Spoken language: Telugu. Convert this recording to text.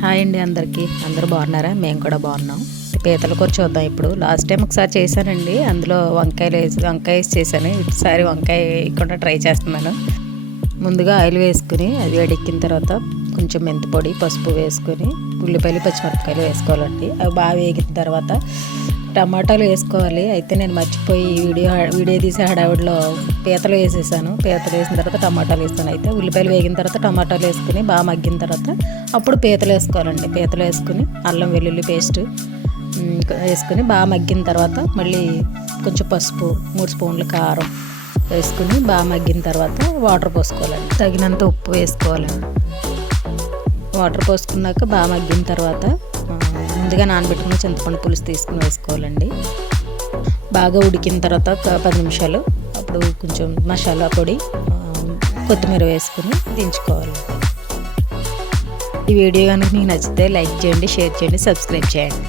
హాయ్ అండి అందరికీ. అందరూ బాగున్నారా? మేము కూడా బాగున్నాం. పీతల కూర చూద్దాం ఇప్పుడు. లాస్ట్ టైం ఒకసారి చేశానండి, అందులో వంకాయ వేసి చేశాను. ఈసారి వంకాయ వేయకుండా ట్రై చేస్తున్నాను. ముందుగా ఆయిల్ వేసుకుని అది వేడెక్కిన తర్వాత కొంచెం మెంతి పొడి, పసుపు వేసుకొని ఉల్లిపాయలు, పచ్చిమిరపకాయలు వేసుకోవాలండి. అవి బాగా వేగిన తర్వాత టమాటాలు వేసుకోవాలి. అయితే నేను మర్చిపోయి వీడియో తీసే హడావిడిలో పీతలు వేసేసాను. పీతలు వేసిన తర్వాత టమాటాలు వేస్తాను. అయితే ఉల్లిపాయలు వేగిన తర్వాత టమాటాలు వేసుకుని బాగా మగ్గిన తర్వాత అప్పుడు పీతలు వేసుకోవాలండి. పీతలు వేసుకుని అల్లం వెల్లుల్లి పేస్ట్ వేసుకుని బాగా మగ్గిన తర్వాత మళ్ళీ కొంచెం పసుపు, 3 స్పూన్లు కారం వేసుకుని బాగా మగ్గిన తర్వాత వాటర్ పోసుకోవాలండి. తగినంత ఉప్పు వేసుకోవాలండి. వాటర్ పోసుకున్నాక బాగా మగ్గిన తర్వాత ముందుగా నానబెట్టుకున్న చింతపండు పులుసు తీసుకుని వేసుకోవాలండి. బాగా ఉడికిన తర్వాత ఒక 10 నిమిషాలు అప్పుడు కొంచెం మసాలా పొడి, కొత్తిమీర వేసుకుని దించుకోవాలి. ఈ వీడియో కనుక మీకు నచ్చితే లైక్ చేయండి, షేర్ చేయండి, సబ్స్క్రైబ్ చేయండి.